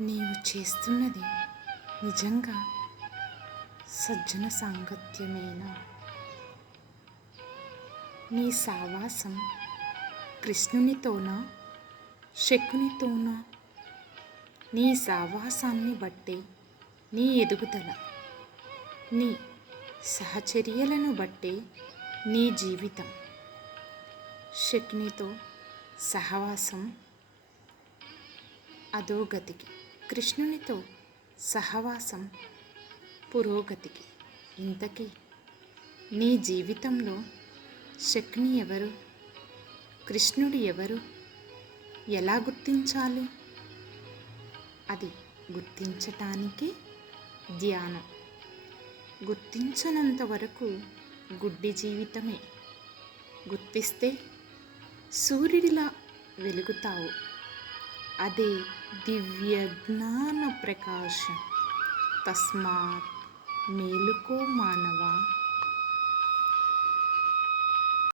నీవు చేస్తున్నది నిజంగా సజ్జన సాంగత్యమేనా? నీ సావాసం కృష్ణునితోనా, శకునితోనా? నీ సావాసాన్ని బట్టే నీ ఎదుగుదల, నీ సహచర్యలను బట్టే నీ జీవితం. శకునితో సహవాసం అధోగతికి, కృష్ణునితో సహవాసం పురోగతికి. ఇంతకీ నీ జీవితంలో శకుని ఎవరు, కృష్ణుడు ఎవరు, ఎలా గుర్తించాలి? అది గుర్తించటానికి ధ్యానం. గుర్తించనంత వరకు గుడ్డి జీవితమే. గుర్తిస్తే సూర్యుడిలా వెలుగుతావు. అదే దివ్య జ్ఞాన ప్రకాశం. తస్మాత్ మేలుకో మానవా.